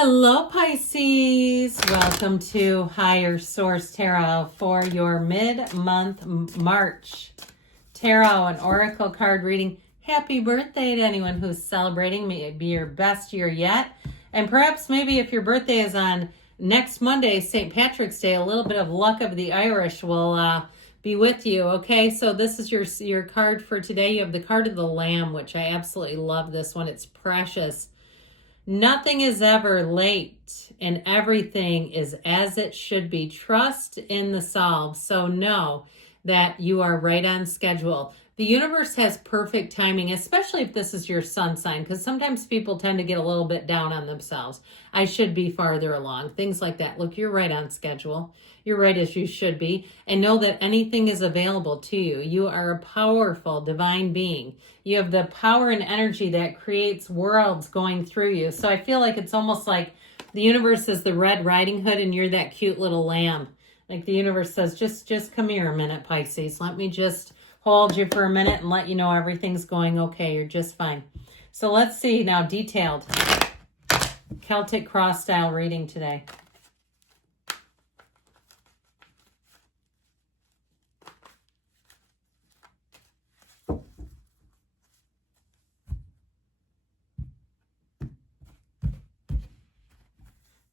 Hello, Pisces. Welcome to Higher Source Tarot for your mid-month March tarot and oracle card reading. Happy birthday to anyone who's celebrating. May it be your best year yet. And perhaps maybe if your birthday is on next Monday, St. Patrick's Day, a little bit of luck of the Irish will be with you. Okay, so this is your card for today. You have the card of the Lamb, which I absolutely love this one. It's precious. Nothing is ever late and everything is as it should be. Trust in the solve. So know that you are right on schedule. The universe has perfect timing, especially if this is your sun sign, because sometimes people tend to get a little bit down on themselves. I should be farther along, things like that. Look, you're right on schedule. You're right as you should be. And know that anything is available to you. You are a powerful divine being. You have the power and energy that creates worlds going through you. So I feel like it's almost like the universe is the Red Riding Hood and you're that cute little lamb. Like the universe says, just come here a minute, Pisces. Let me just hold you for a minute and let you know everything's going okay. You're just fine. So let's see now, detailed Celtic cross style reading today.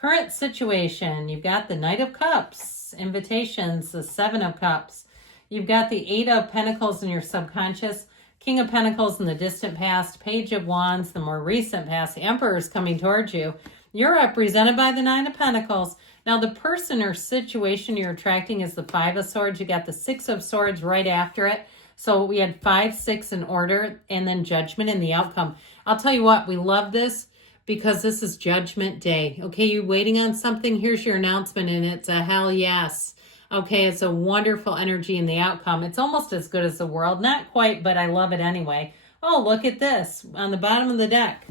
Current situation, you've got the Knight of Cups, invitations, the Seven of Cups. You've got the Eight of Pentacles in your subconscious, King of Pentacles in the distant past, Page of Wands, the more recent past. The Emperor is coming towards you. You're represented by the Nine of Pentacles. Now, the person or situation you're attracting is the Five of Swords. You got the Six of Swords right after it. So we had 5, 6 in order, and then Judgment in the outcome. I'll tell you what, we love this because this is Judgment Day. Okay, you're waiting on something. Here's your announcement, and it's a hell yes. Okay, it's a wonderful energy in the outcome. It's almost as good as the World. Not quite, but I love it anyway. Oh, look at this. On the bottom of the deck.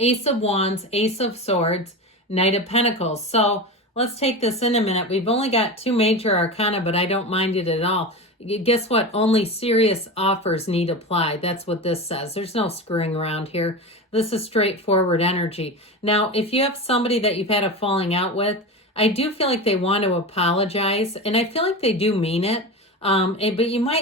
Ace of Wands, Ace of Swords, Knight of Pentacles. So let's take this in a minute. We've only got 2 major arcana, but I don't mind it at all. Guess what? Only serious offers need apply. That's what this says. There's no screwing around here. This is straightforward energy. Now, if you have somebody that you've had a falling out with, I do feel like they want to apologize, and I feel like they do mean it. But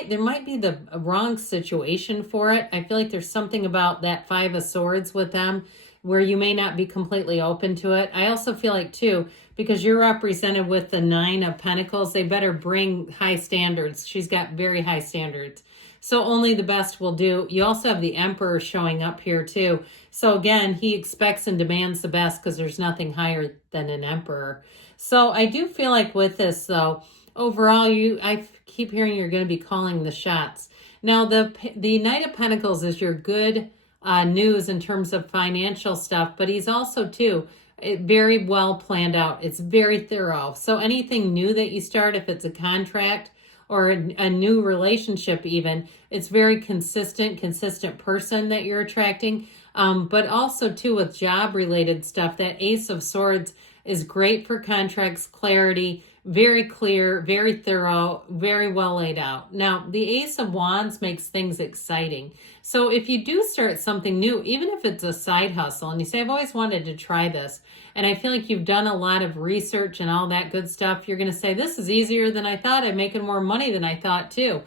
there might be the wrong situation for it. I feel like there's something about that Five of Swords with them where you may not be completely open to it. I also feel like, too, because you're represented with the Nine of Pentacles, they better bring high standards. She's got very high standards. So only the best will do. You also have the Emperor showing up here, too. So again, he expects and demands the best because there's nothing higher than an Emperor. So I do feel like with this, though, overall, I keep hearing you're going to be calling the shots. Now, the Knight of Pentacles is your good news in terms of financial stuff, but he's also, too, very well planned out. It's very thorough. So anything new that you start, if it's a contract or a new relationship even, it's very consistent person that you're attracting. But also, too, with job-related stuff, that Ace of Swords is great for contracts, clarity, very clear, very thorough, very well laid out. Now, the Ace of Wands makes things exciting. So if you do start something new, even if it's a side hustle, and you say, I've always wanted to try this, and I feel like you've done a lot of research and all that good stuff, you're going to say, this is easier than I thought. I'm making more money than I thought, too.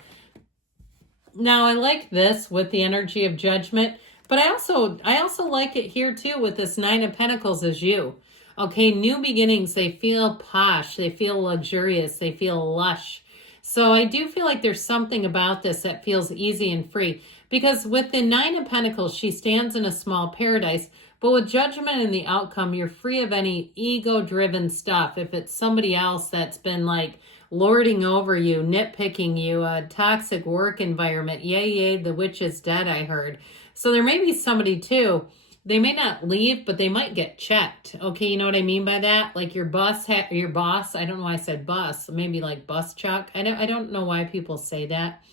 Now, I like this with the energy of Judgment, but I also like it here, too, with this Nine of Pentacles as you. Okay, new beginnings, they feel posh, they feel luxurious, they feel lush. So I do feel like there's something about this that feels easy and free. Because with the Nine of Pentacles, she stands in a small paradise. But with Judgment in the outcome, you're free of any ego-driven stuff. If it's somebody else that's been like lording over you, nitpicking you, a toxic work environment. Yay, the witch is dead, I heard. So there may be somebody too. They may not leave, but they might get checked. Okay, you know what I mean by that? Like your boss, I don't know why I said bus, maybe like bus chuck. I don't know why people say that.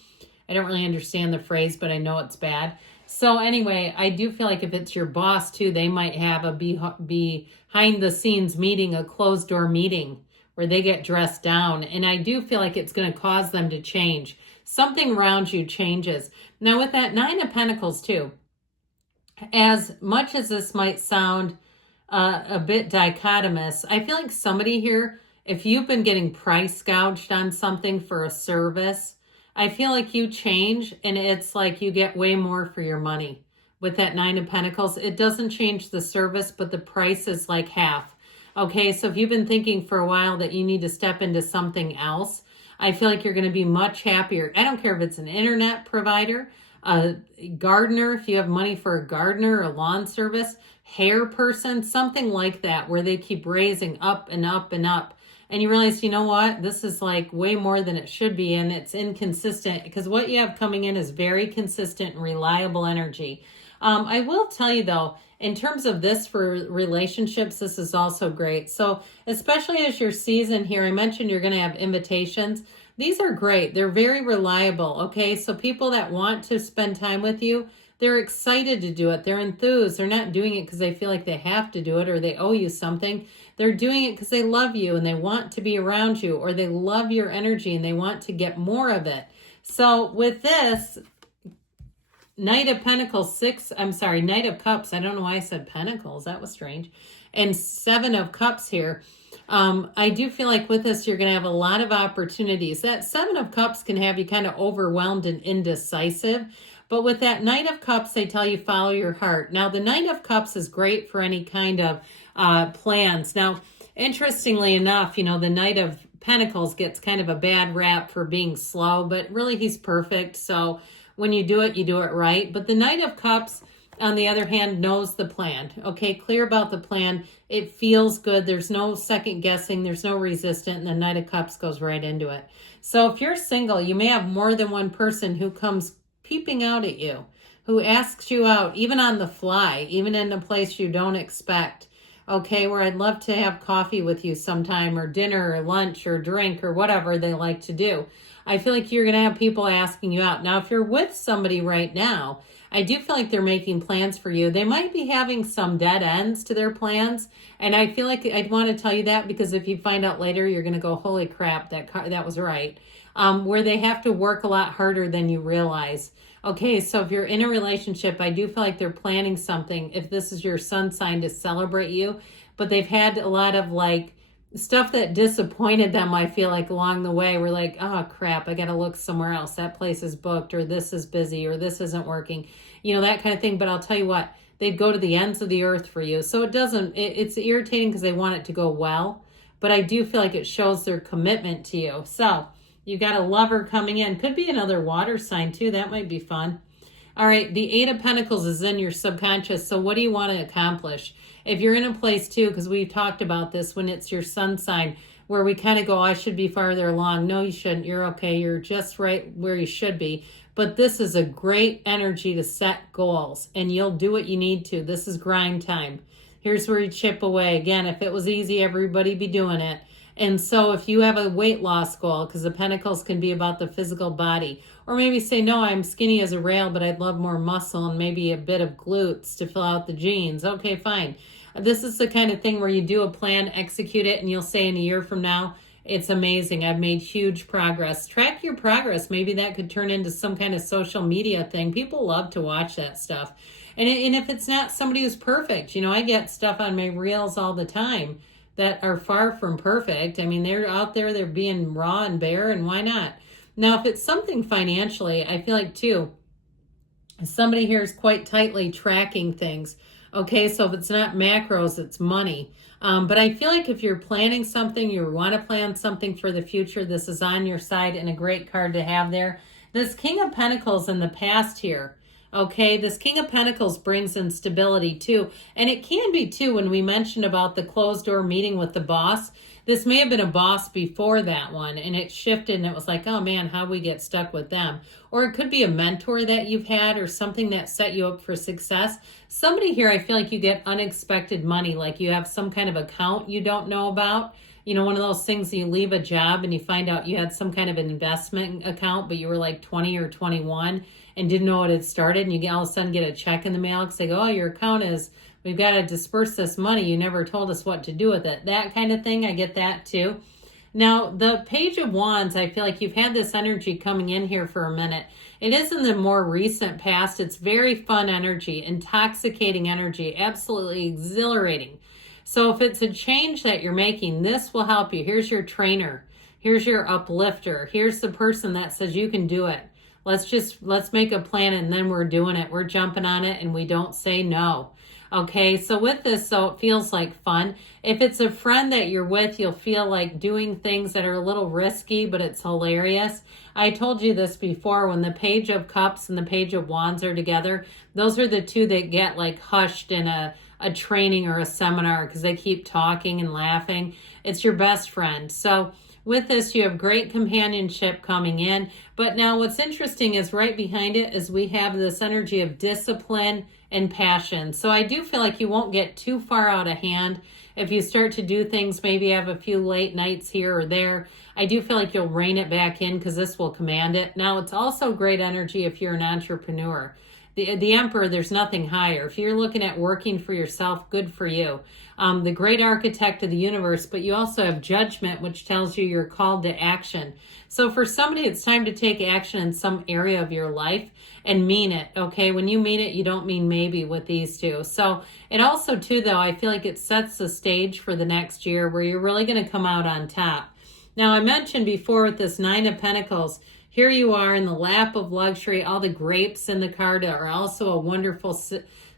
I don't really understand the phrase, but I know it's bad. So anyway, I do feel like if it's your boss too, they might have a behind the scenes meeting, a closed door meeting where they get dressed down. And I do feel like it's going to cause them to change. Something around you changes. Now with that Nine of Pentacles too, as much as this might sound a bit dichotomous. I feel like somebody here, if you've been getting price gouged on something for a service, I feel like you change and it's like you get way more for your money. With that Nine of Pentacles, it doesn't change the service, but the price is like half. Okay, so if you've been thinking for a while that you need to step into something else, I feel like you're going to be much happier. I don't care if it's an internet provider, a gardener, if you have money for a gardener, a lawn service, hair person, something like that, where they keep raising up and up and up. And you realize, you know what, this is like way more than it should be, and it's inconsistent, because what you have coming in is very consistent and reliable energy. I will tell you though, in terms of this for relationships, this is also great. So especially as your season here, I mentioned you're going to have invitations. These are great. They're very reliable. Okay, so people that want to spend time with you, they're excited to do it. They're enthused. They're not doing it because they feel like they have to do it or they owe you something. They're doing it because they love you and they want to be around you, or they love your energy and they want to get more of it. So with this, Knight of Pentacles, Knight of Cups. I don't know why I said Pentacles. That was strange. And Seven of Cups here. I do feel like with this, you're going to have a lot of opportunities. That Seven of Cups can have you kind of overwhelmed and indecisive. But with that Knight of Cups, they tell you follow your heart. Now, the Knight of Cups is great for any kind of plans. Now, interestingly enough, the Knight of Pentacles gets kind of a bad rap for being slow, but really he's perfect. So when you do it right. But the Knight of Cups, on the other hand, knows the plan. Okay, clear about the plan. It feels good. There's no second guessing. There's no resistance. And the Knight of Cups goes right into it. So if you're single, you may have more than one person who comes peeping out at you, who asks you out, even on the fly, even in a place you don't expect. Okay, where I'd love to have coffee with you sometime, or dinner or lunch or drink or whatever they like to do. I feel like you're going to have people asking you out. Now, if you're with somebody right now, I do feel like they're making plans for you. They might be having some dead ends to their plans. And I feel like I'd want to tell you that, because if you find out later, you're going to go, holy crap, that was right. Where they have to work a lot harder than you realize. Okay, so if you're in a relationship, I do feel like they're planning something, if this is your sun sign, to celebrate you. But they've had a lot of stuff that disappointed them, I feel like, along the way. We're like, oh crap, I got to look somewhere else. That place is booked, or this is busy, or this isn't working, that kind of thing. But I'll tell you what, they'd go to the ends of the earth for you. So it's irritating because they want it to go well, but I do feel like it shows their commitment to you. So you got a lover coming in. Could be another water sign too. That might be fun. All right, the Eight of Pentacles is in your subconscious. So what do you want to accomplish? If you're in a place too, because we've talked about this, when it's your sun sign, where we kind of go, I should be farther along. No, you shouldn't. You're okay. You're just right where you should be. But this is a great energy to set goals, and you'll do what you need to. This is grind time. Here's where you chip away. Again, if it was easy, everybody be doing it. And so if you have a weight loss goal, because the Pentacles can be about the physical body, or maybe say, no, I'm skinny as a rail, but I'd love more muscle and maybe a bit of glutes to fill out the jeans. Okay, fine. This is the kind of thing where you do a plan, execute it, and you'll say in a year from now, it's amazing. I've made huge progress. Track your progress. Maybe that could turn into some kind of social media thing. People love to watch that stuff. And if it's not somebody who's perfect, I get stuff on my reels all the time that are far from perfect. I mean, they're out there, they're being raw and bare, and why not? Now, if it's something financially, I feel like too, somebody here is quite tightly tracking things. Okay, so if it's not macros, it's money. But I feel like if you're planning something, you want to plan something for the future, this is on your side and a great card to have there. This King of Pentacles in the past here, okay, this King of Pentacles brings in stability too. And it can be too, when we mentioned about the closed door meeting with the boss, this may have been a boss before that one, and it shifted and it was like, oh man, how we get stuck with them. Or it could be a mentor that you've had, or something that set you up for success. Somebody here, I feel like you get unexpected money, like you have some kind of account you don't know about. One of those things, you leave a job and you find out you had some kind of an investment account, but you were like 20 or 21 and didn't know it had started, and you all of a sudden get a check in the mail because they go, oh, your account is, we've got to disperse this money. You never told us what to do with it. That kind of thing. I get that too. Now, the Page of Wands, I feel like you've had this energy coming in here for a minute. It is in the more recent past. It's very fun energy, intoxicating energy, absolutely exhilarating. So if it's a change that you're making, this will help you. Here's your trainer. Here's your uplifter. Here's the person that says you can do it. Let's make a plan, and then we're doing it. We're jumping on it, and we don't say no. Okay, so with this, so it feels like fun. If it's a friend that you're with, you'll feel like doing things that are a little risky, but it's hilarious. I told you this before, when the Page of Cups and the Page of Wands are together, those are the two that get like hushed in a training or a seminar because they keep talking and laughing. It's your best friend. So with this, you have great companionship coming in. But now what's interesting is right behind it is we have this energy of discipline and passion. So I do feel like you won't get too far out of hand. If you start to do things, maybe have a few late nights here or there, I do feel like you'll rein it back in because this will command it. Now, it's also great energy if you're an entrepreneur. The Emperor, there's nothing higher. If you're looking at working for yourself, good for you. The great architect of the universe, but you also have Judgment, which tells you you're called to action. So for somebody, it's time to take action in some area of your life and mean it, okay? When you mean it, you don't mean maybe with these two. So it also, too, though, I feel like it sets the stage for the next year where you're really going to come out on top. Now, I mentioned before with this Nine of Pentacles, here you are in the lap of luxury. All the grapes in the card are also a wonderful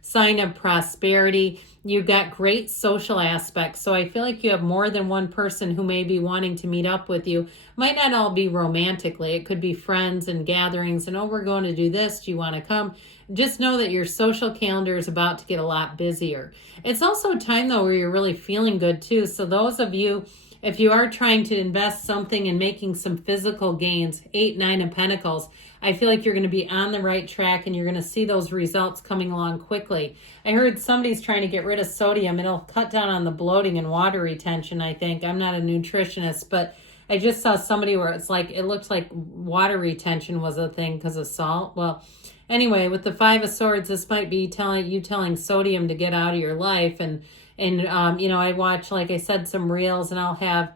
sign of prosperity. You've got great social aspects. So I feel like you have more than one person who may be wanting to meet up with you. Might not all be romantically. It could be friends and gatherings and, oh, we're going to do this. Do you want to come? Just know that your social calendar is about to get a lot busier. It's also a time, though, where you're really feeling good, too. So those of you, if you are trying to invest something and making some physical gains, 8, 9 of Pentacles, I feel like you're going to be on the right track and you're going to see those results coming along quickly. I heard somebody's trying to get rid of sodium. It'll cut down on the bloating and water retention, I think. I'm not a nutritionist, but I just saw somebody where it's like, it looked like water retention was a thing because of salt. Well, anyway, with the Five of Swords, this might be telling sodium to get out of your life. And I watch, like I said, some reels, and I'll have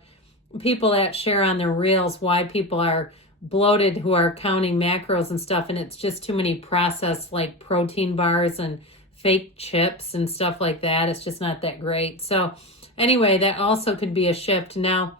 people that share on their reels why people are bloated who are counting macros and stuff, and it's just too many processed like protein bars and fake chips and stuff like that. It's just not that great. So anyway, that also could be a shift. Now,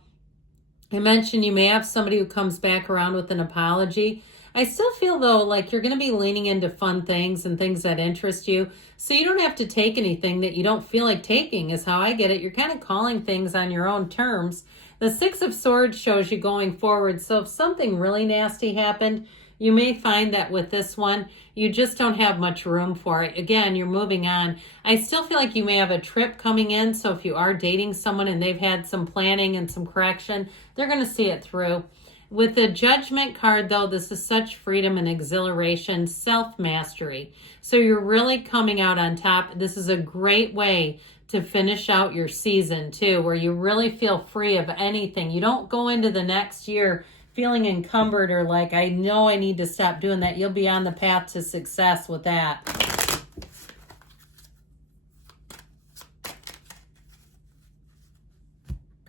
I mentioned you may have somebody who comes back around with an apology. I still feel, though, like you're going to be leaning into fun things and things that interest you. So you don't have to take anything that you don't feel like taking, is how I get it. You're kind of calling things on your own terms. The Six of Swords shows you going forward. So if something really nasty happened, you may find that with this one, you just don't have much room for it. Again, you're moving on. I still feel like you may have a trip coming in. So if you are dating someone and they've had some planning and some correction, they're going to see it through. With the Judgment card, though, this is such freedom and exhilaration, self-mastery. So you're really coming out on top. This is a great way to finish out your season, too, where you really feel free of anything. You don't go into the next year feeling encumbered or like, I know I need to stop doing that. You'll be on the path to success with that.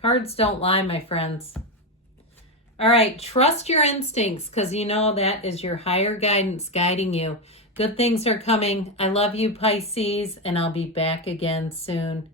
Cards don't lie, my friends. All right, trust your instincts because you know that is your higher guidance guiding you. Good things are coming. I love you, Pisces, and I'll be back again soon.